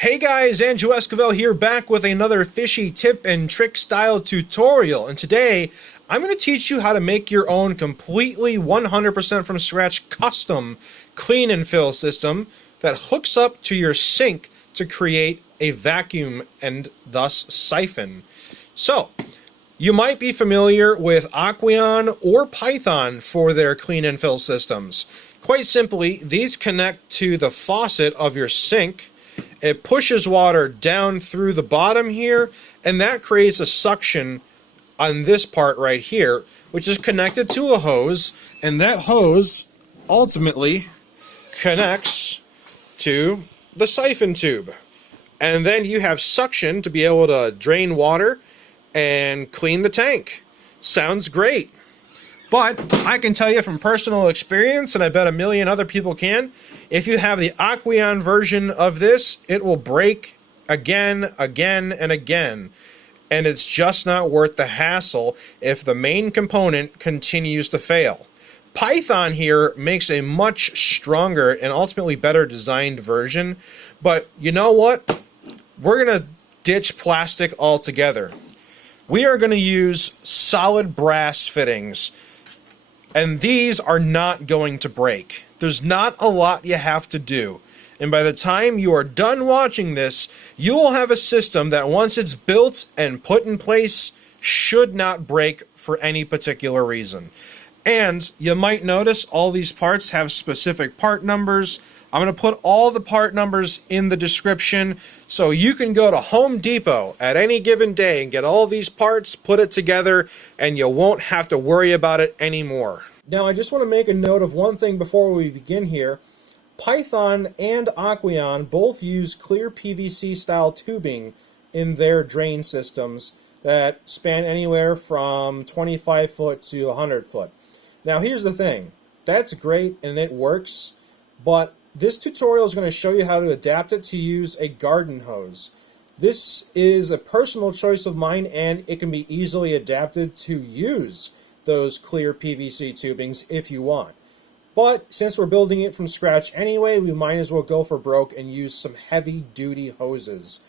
Hey guys, Andrew Esquivel here, back with another fishy tip and trick style tutorial. And today, I'm going to teach you how to make your own completely 100% from scratch custom clean and fill system that hooks up to your sink to create a vacuum and thus siphon. So, you might be familiar with Aqueon or Python for their clean and fill systems. Quite simply, these connect to the faucet of your sink. It pushes water down through the bottom here, and that creates a suction on this part right here, which is connected to a hose, and that hose ultimately connects to the siphon tube. And then you have suction to be able to drain water and clean the tank. Sounds great. But I can tell you from personal experience, and I bet a million other people can, if you have the Aqueon version of this, it will break again, and again. And it's just not worth the hassle if the main component continues to fail. Python here makes a much stronger and ultimately better designed version. But you know what? We're going to ditch plastic altogether. We are going to use solid brass fittings. And these are not going to break. There's not a lot you have to do. And by the time you are done watching this, you will have a system that once it's built and put in place, should not break for any particular reason. And you might notice all these parts have specific part numbers. I'm going to put all the part numbers in the description, so you can go to Home Depot at any given day and get all these parts, put it together, and you won't have to worry about it anymore. Now, I just want to make a note of one thing before we begin here. Python and Aqueon both use clear PVC style tubing in their drain systems that span anywhere from 25 foot to 100 foot. Now, here's the thing. That's great and it works, but this tutorial is going to show you how to adapt it to use a garden hose. This is a personal choice of mine, and it can be easily adapted to use those clear PVC tubings if you want. But since we're building it from scratch anyway, we might as well go for broke and use some heavy-duty hoses.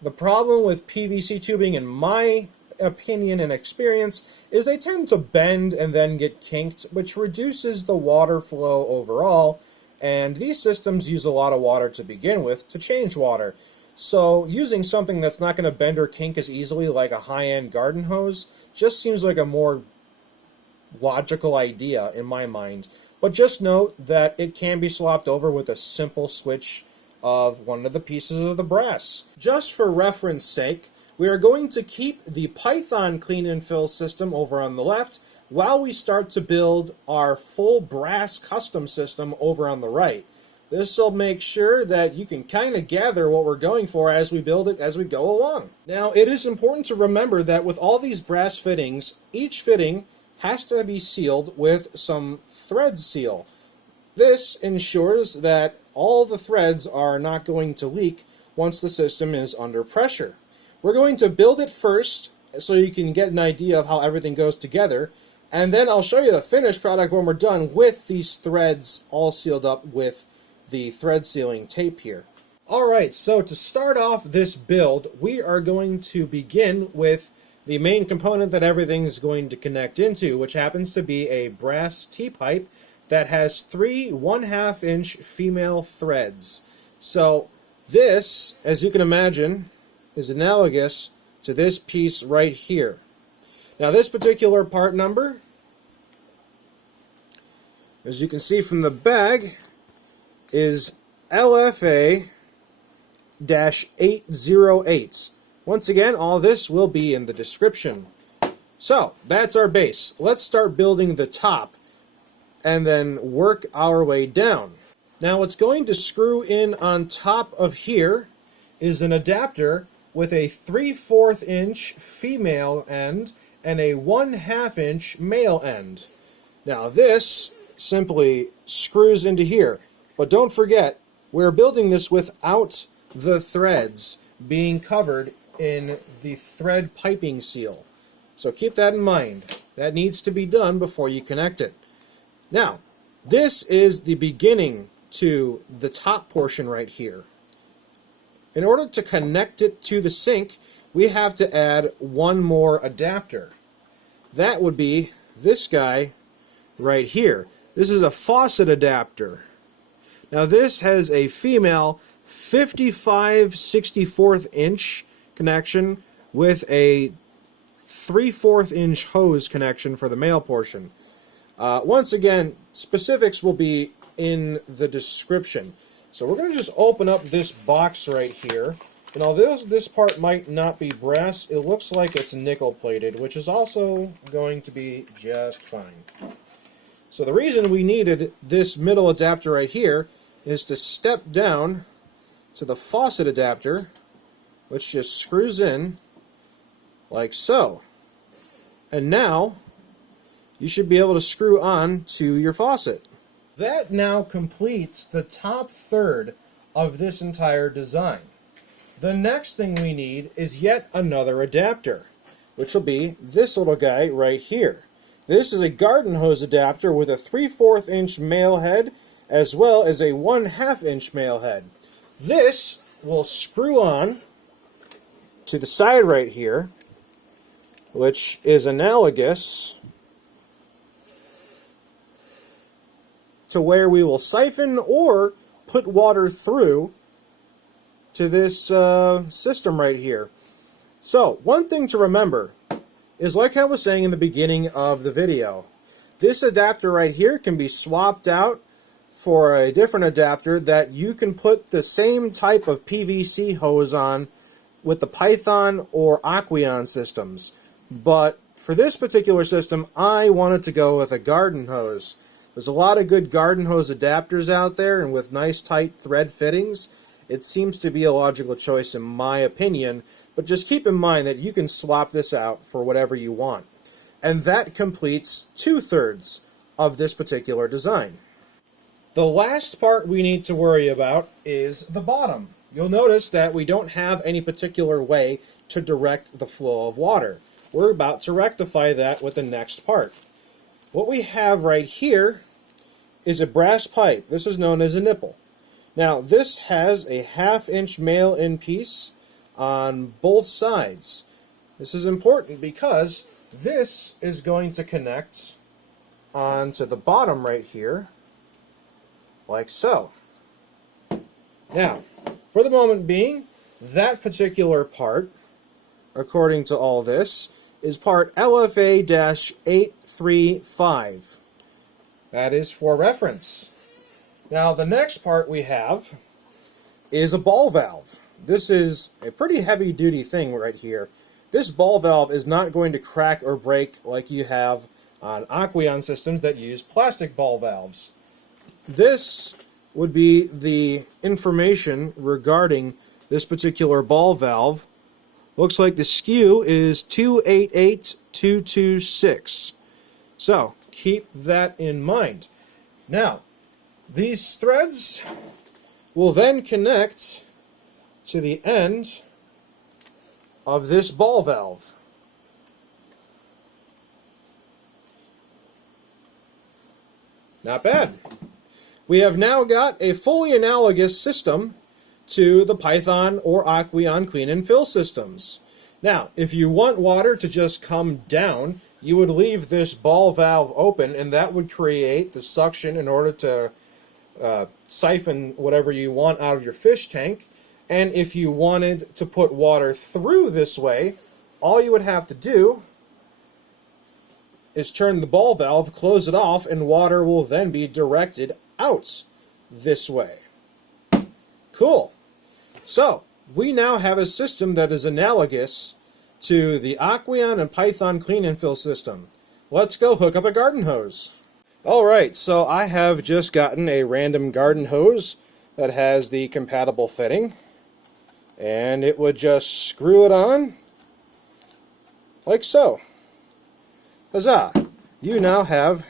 The problem with PVC tubing, in my opinion and experience, is they tend to bend and then get kinked, which reduces the water flow overall. And these systems use a lot of water to begin with to change water. So using something that's not going to bend or kink as easily like a high-end garden hose just seems like a more logical idea in my mind. But just note that it can be swapped over with a simple switch of one of the pieces of the brass. Just for reference sake, we are going to keep the Python clean and fill system over on the left, while we start to build our full brass custom system over on the right. This will make sure that you can kind of gather what we're going for as we build it as we go along. Now, it is important to remember that with all these brass fittings, each fitting has to be sealed with some thread seal. This ensures that all the threads are not going to leak once the system is under pressure. We're going to build it first so you can get an idea of how everything goes together. And then I'll show you the finished product when we're done with these threads all sealed up with the thread sealing tape here. Alright, so to start off this build, we are going to begin with the main component that everything's going to connect into, which happens to be a brass T-pipe that has 3 1/2 inch female threads. So this, as you can imagine, is analogous to this piece right here. Now this particular part number, as you can see from the bag, is LFA-808. Once again, all this will be in the description. So, that's our base. Let's start building the top and then work our way down. Now what's going to screw in on top of here is an adapter with a 3/4 inch female end and a 1/2 inch male end. Now this simply screws into here, but don't forget, we're building this without the threads being covered in the thread piping seal. So keep that in mind. That needs to be done before you connect it. Now, this is the beginning to the top portion right here. in order to connect it to the sink, we have to add one more adapter. That would be this guy right here. This is a faucet adapter. Now this has a female 55/64 inch connection with a 3/4 inch hose connection for the male portion. Once again, specifics will be in the description. So we're going to just open up this box right here. And although this part might not be brass, it looks like it's nickel plated, which is also going to be just fine. So the reason we needed this middle adapter right here is to step down to the faucet adapter, which just screws in like so. And now you should be able to screw on to your faucet. That now completes the top third of this entire design. The next thing we need is yet another adapter, which will be this little guy right here. This is a garden hose adapter with a 3/4 inch male head as well as a 1/2 inch male head. This will screw on to the side right here, which is analogous to where we will siphon or put water through to this system right here. So, one thing to remember is, like I was saying in the beginning of the video, this adapter right here can be swapped out for a different adapter that you can put the same type of PVC hose on with the Python or Aqueon systems. But for this particular system, I wanted to go with a garden hose. There's a lot of good garden hose adapters out there, and with nice tight thread fittings, it seems to be a logical choice in my opinion, but just keep in mind that you can swap this out for whatever you want. And that completes 2/3 of this particular design. The last part we need to worry about is the bottom. You'll notice that we don't have any particular way to direct the flow of water. We're about to rectify that with the next part. What we have right here is a brass pipe. This is known as a nipple. Now, this has a 1/2 inch male end piece on both sides. This is important because this is going to connect onto the bottom right here, like so. Now, for the moment being, that particular part, according to all this, is part LFA-835. That is for reference. Now, the next part we have is a ball valve. This is a pretty heavy-duty thing right here. This ball valve is not going to crack or break like you have on Aqueon systems that use plastic ball valves. This would be the information regarding this particular ball valve. Looks like the SKU is 288226. So, keep that in mind. Now, these threads will then connect to the end of this ball valve. Not bad. We have now got a fully analogous system to the Python or Aqueon clean and fill systems. Now, if you want water to just come down, you would leave this ball valve open, and that would create the suction in order to siphon whatever you want out of your fish tank. And if you wanted to put water through this way, all you would have to do is turn the ball valve, close it off, and water will then be directed out this way. Cool. So, we now have a system that is analogous to the Aqueon and Python clean and fill system. Let's go hook up a garden hose. Alright, so I have just gotten a random garden hose that has the compatible fitting. And it would just screw it on like so. Huzzah! You now have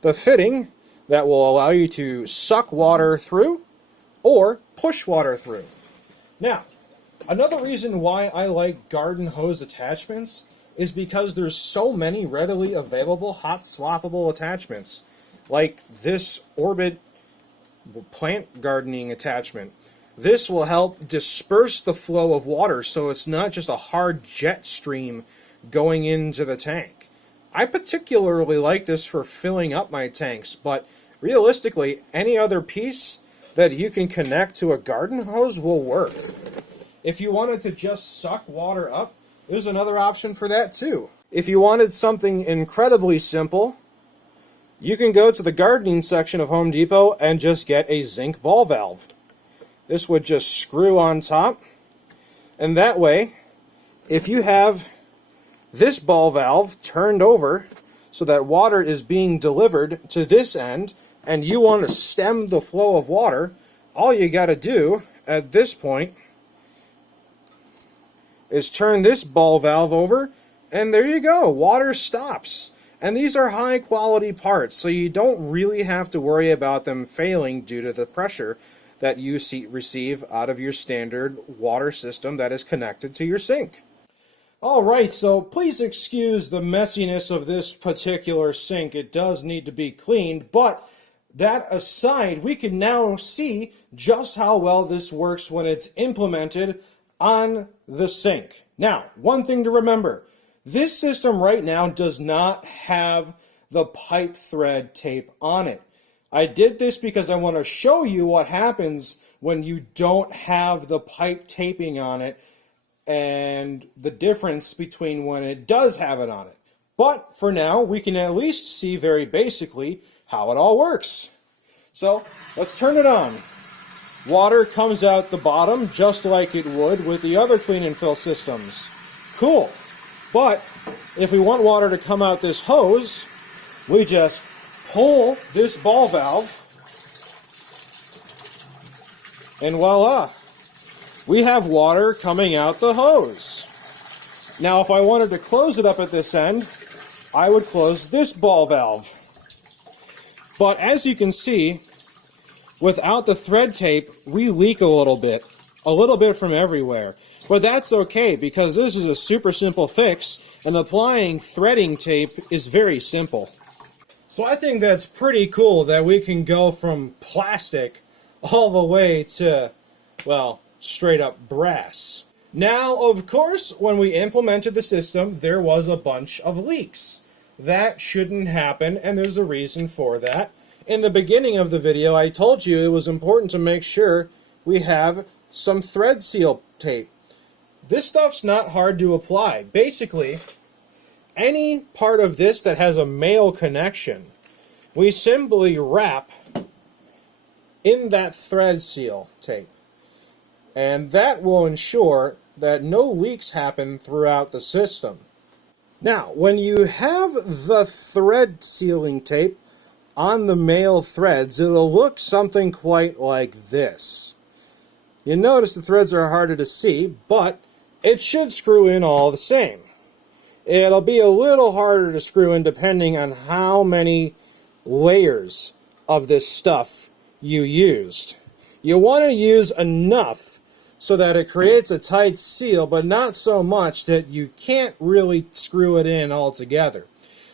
the fitting that will allow you to suck water through or push water through. Now, another reason why I like garden hose attachments is because there's so many readily available hot swappable attachments, like this Orbit plant gardening attachment, This will help disperse the flow of water so it's not just a hard jet stream going into the tank. I particularly like this for filling up my tanks, but realistically, any other piece that you can connect to a garden hose will work. If you wanted to just suck water up, there's another option for that too. If you wanted something incredibly simple, you can go to the gardening section of Home Depot and just get a zinc ball valve. This would just screw on top, and that way, if you have this ball valve turned over so that water is being delivered to this end, and you want to stem the flow of water, all you got to do at this point is turn this ball valve over, and there you go, water stops. And these are high quality parts, so you don't really have to worry about them failing due to the pressure that you receive out of your standard water system that is connected to your sink. Alright, so please excuse the messiness of this particular sink. It does need to be cleaned, but that aside, we can now see just how well this works when it's implemented on the sink. Now, one thing to remember, this system right now does not have the pipe thread tape on it. I did this because I want to show you what happens when you don't have the pipe taping on it and the difference between when it does have it on it. But for now, we can at least see very basically how it all works. So let's turn it on. Water comes out the bottom just like it would with the other clean and fill systems. Cool. But if we want water to come out this hose, we just pull this ball valve, and voila, we have water coming out the hose. Now, if I wanted to close it up at this end, I would close this ball valve. But as you can see, without the thread tape, we leak a little bit from everywhere. But that's okay, because this is a super simple fix, and applying threading tape is very simple. So I think that's pretty cool that we can go from plastic all the way to, well, straight up brass. Now, of course, when we implemented the system, there was a bunch of leaks. That shouldn't happen, and there's a reason for that. In the beginning of the video, I told you it was important to make sure we have some thread seal tape. This stuff's not hard to apply. Basically, any part of this that has a male connection, we simply wrap in that thread seal tape. And that will ensure that no leaks happen throughout the system. Now, when you have the thread sealing tape on the male threads, it'll look something quite like this. You notice the threads are harder to see, but it should screw in all the same. It'll be a little harder to screw in depending on how many layers of this stuff you used. You want to use enough so that it creates a tight seal, but not so much that you can't really screw it in altogether.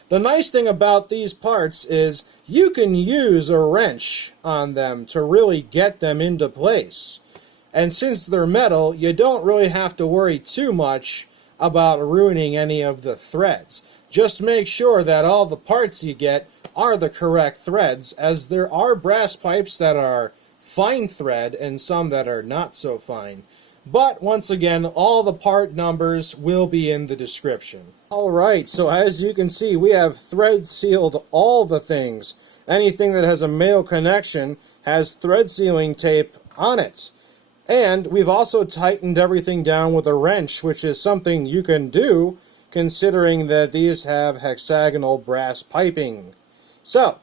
The nice thing about these parts is you can use a wrench on them to really get them into place. And since they're metal, you don't really have to worry too much about ruining any of the threads. Just make sure that all the parts you get are the correct threads, as there are brass pipes that are fine thread and some that are not so fine. But once again, all the part numbers will be in the description. Alright, so as you can see, we have thread sealed all the things. Anything that has a male connection has thread sealing tape on it. And we've also tightened everything down with a wrench, which is something you can do considering that these have hexagonal brass piping. So,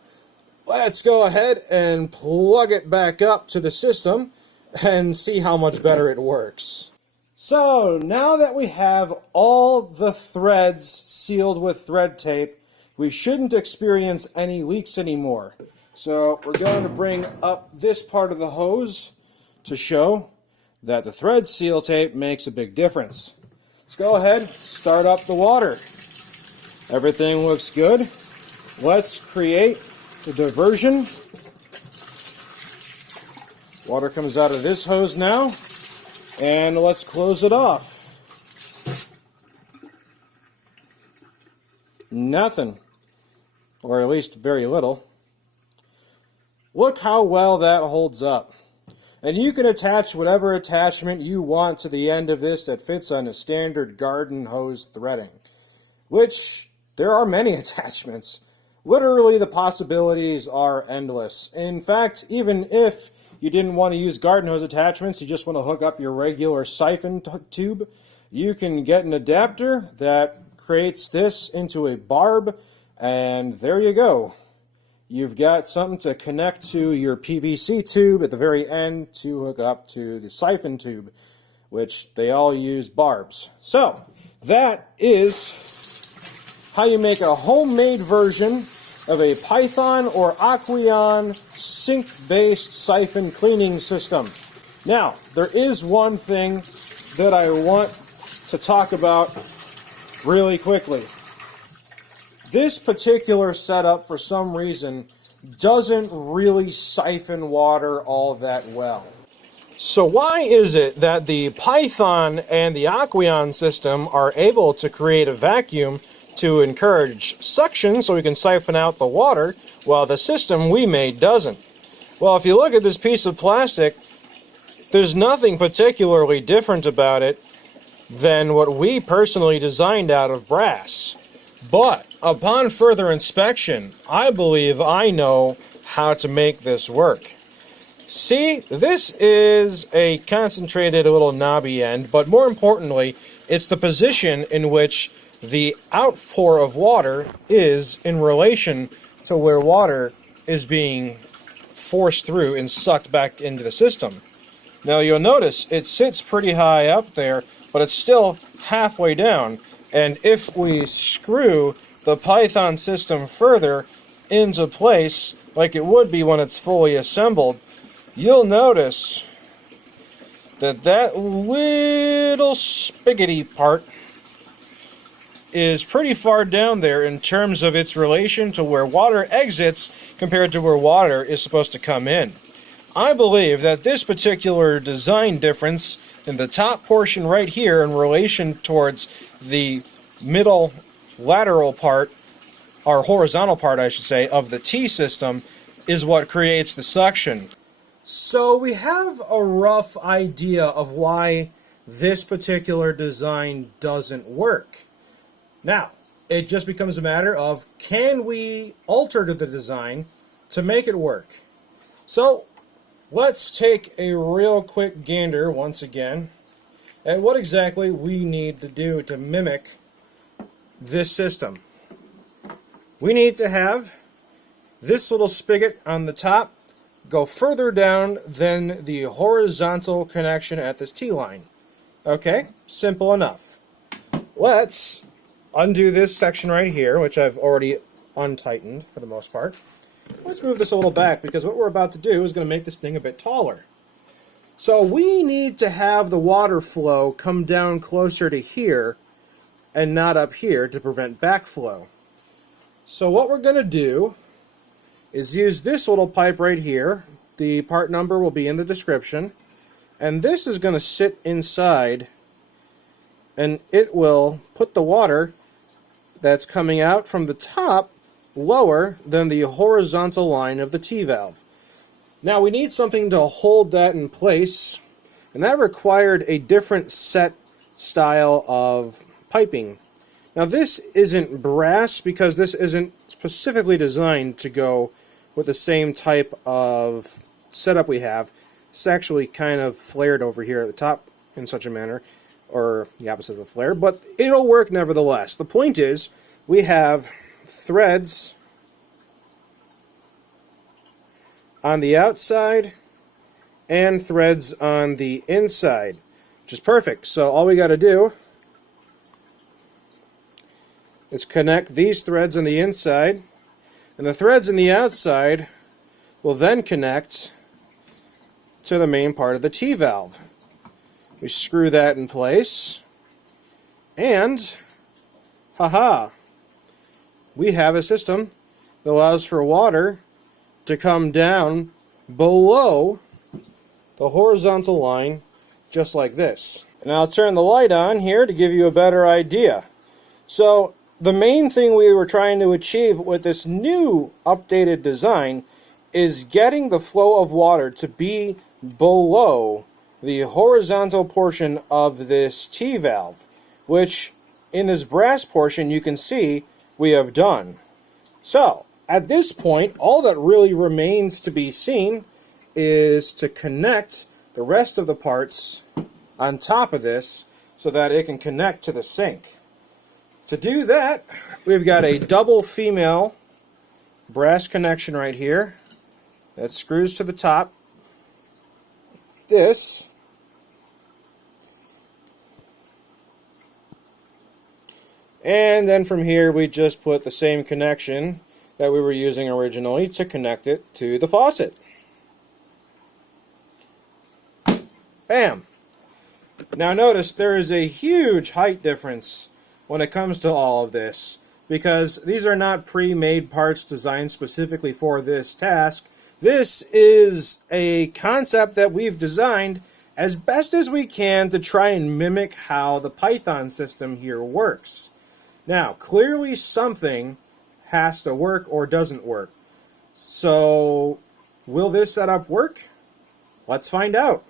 let's go ahead and plug it back up to the system and see how much better it works. So, now that we have all the threads sealed with thread tape, we shouldn't experience any leaks anymore. So, we're going to bring up this part of the hose to show that the thread seal tape makes a big difference. Let's go ahead, start up the water. Everything looks good. Let's create the diversion. Water comes out of this hose now, and let's close it off. Nothing, or at least very little. Look how well that holds up. And you can attach whatever attachment you want to the end of this that fits on a standard garden hose threading, which there are many attachments. Literally, the possibilities are endless. In fact, even if you didn't want to use garden hose attachments, you just want to hook up your regular siphon tube, you can get an adapter that creates this into a barb, and there you go. You've got something to connect to your PVC tube at the very end to hook up to the siphon tube, which they all use barbs. So, that is how you make a homemade version of a Python or Aqueon sink-based siphon cleaning system. Now, there is one thing that I want to talk about really quickly. This particular setup, for some reason, doesn't really siphon water all that well. So why is it that the Python and the Aqueon system are able to create a vacuum to encourage suction so we can siphon out the water, while the system we made doesn't? Well, if you look at this piece of plastic, there's nothing particularly different about it than what we personally designed out of brass. But upon further inspection, I believe I know how to make this work. See, this is a concentrated little knobby end, but more importantly, it's the position in which the outpour of water is in relation to where water is being forced through and sucked back into the system. Now you'll notice it sits pretty high up there, but it's still halfway down. And if we screw the Python system further into place, like it would be when it's fully assembled, you'll notice that that little spigoty part is pretty far down there in terms of its relation to where water exits compared to where water is supposed to come in. I believe that this particular design difference in the top portion right here in relation towards the middle lateral part, or horizontal part I should say, of the T system is what creates the suction. So we have a rough idea of why this particular design doesn't work. Now, it just becomes a matter of, can we alter the design to make it work? So, let's take a real quick gander once again at what exactly we need to do to mimic this system. We need to have this little spigot on the top go further down than the horizontal connection at this T-line. Okay, simple enough. Let's undo this section right here, which I've already untightened for the most part. Let's move this a little back, because what we're about to do is going to make this thing a bit taller. So we need to have the water flow come down closer to here and not up here to prevent backflow. So what we're going to do is use this little pipe right here. The part number will be in the description. And this is going to sit inside, and it will put the water that's coming out from the top lower than the horizontal line of the T-valve. Now we need something to hold that in place, and that required a different set style of piping. Now this isn't brass because this isn't specifically designed to go with the same type of setup we have. It's actually kind of flared over here at the top in such a manner, or the opposite of a flare, but it'll work nevertheless. The point is, we have threads on the outside and threads on the inside, which is perfect. So all we got to do is connect these threads on the inside, and the threads on the outside will then connect to the main part of the T-valve. We screw that in place, and haha, we have a system that allows for water to come down below the horizontal line just like this. And I'll turn the light on here to give you a better idea. So the main thing we were trying to achieve with this new updated design is getting the flow of water to be below the horizontal portion of this T-valve, which in this brass portion you can see we have done. So at this point, all that really remains to be seen is to connect the rest of the parts on top of this so that it can connect to the sink. To do that, we've got a double female brass connection right here that screws to the top. This. And then from here we just put the same connection that we were using originally to connect it to the faucet. Bam! Now notice there is a huge height difference when it comes to all of this, because these are not pre-made parts designed specifically for this task. This is a concept that we've designed as best as we can to try and mimic how the Python system here works. Now, clearly something has to work or doesn't work. So, will this setup work? Let's find out.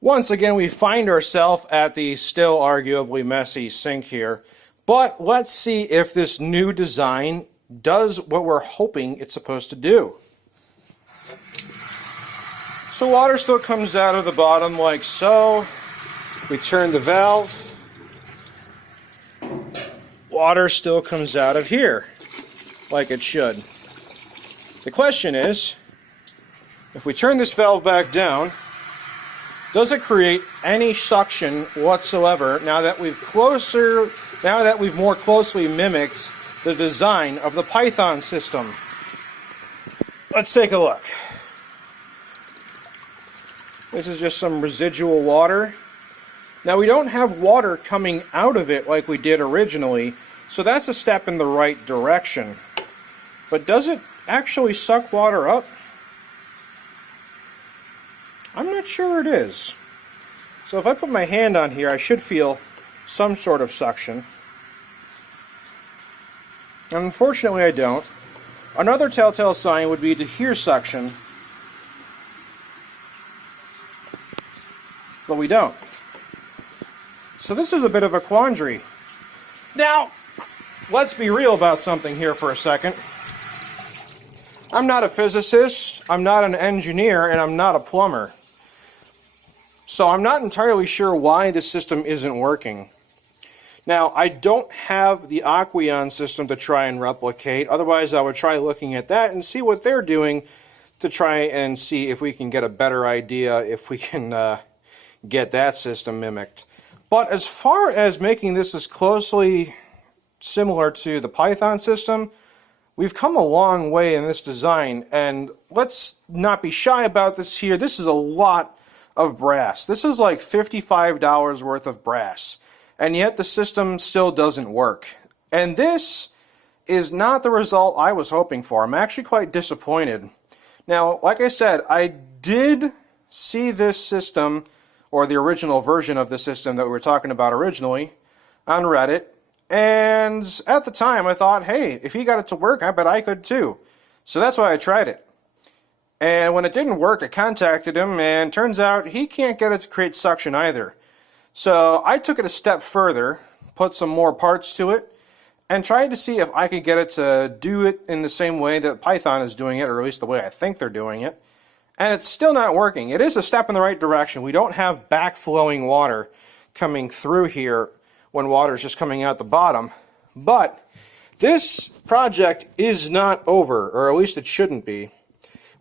Once again, we find ourselves at the still arguably messy sink here, but let's see if this new design does what we're hoping it's supposed to do. So water still comes out of the bottom like so. We turn the valve. Water still comes out of here like it should. The question is, if we turn this valve back down, does it create any suction whatsoever now that we've more closely mimicked the design of the Python system? Let's take a look. This is just some residual water. Now we don't have water coming out of it like we did originally, so that's a step in the right direction. But does it actually suck water up? I'm not sure it is. So if I put my hand on here, I should feel some sort of suction. And unfortunately I don't. Another telltale sign would be to hear suction, but we don't. So this is a bit of a quandary. Now, let's be real about something here for a second. I'm not a physicist, I'm not an engineer, and I'm not a plumber. So I'm not entirely sure why the system isn't working. Now, I don't have the Aqueon system to try and replicate, otherwise I would try looking at that and see what they're doing to try and see if we can get a better idea, if we can get that system mimicked. But as far as making this as closely similar to the Python system, we've come a long way in this design, and let's not be shy about this here. This is a lot of brass. This is like $55 worth of brass, and yet the system still doesn't work. And this is not the result I was hoping for. I'm actually quite disappointed. Now, like I said, I did see this system, or the original version of the system that we were talking about originally, on Reddit, and at the time I thought, hey, if he got it to work, I bet I could too. So that's why I tried it. And when it didn't work, I contacted him, and turns out he can't get it to create suction either. So I took it a step further, put some more parts to it, and tried to see if I could get it to do it in the same way that Python is doing it, or at least the way I think they're doing it. And it's still not working. It is a step in the right direction. We don't have backflowing water coming through here when water is just coming out the bottom. But this project is not over, or at least it shouldn't be.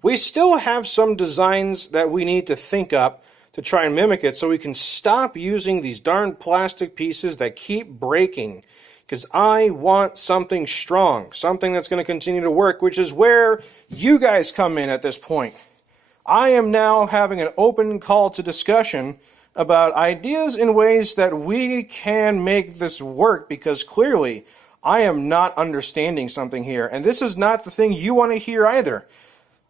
We still have some designs that we need to think up to try and mimic it so we can stop using these darn plastic pieces that keep breaking. Because I want something strong, something that's going to continue to work, which is where you guys come in at this point. I am now having an open call to discussion about ideas and ways that we can make this work, because clearly I am not understanding something here, and this is not the thing you want to hear either.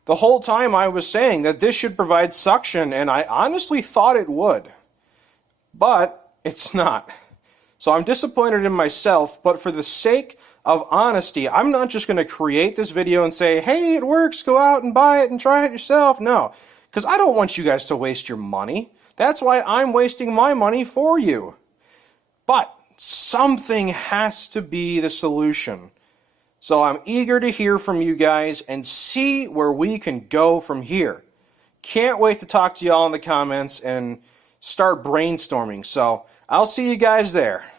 The whole time I was saying that this should provide suction, and I honestly thought it would. But it's not. So I'm disappointed in myself, but for the sake of honesty, I'm not just going to create this video and say, hey, it works, go out and buy it and try it yourself. No, because I don't want you guys to waste your money. That's why I'm wasting my money for you. But something has to be the solution. So I'm eager to hear from you guys and see where we can go from here. Can't wait to talk to y'all in the comments and start brainstorming. So I'll see you guys there.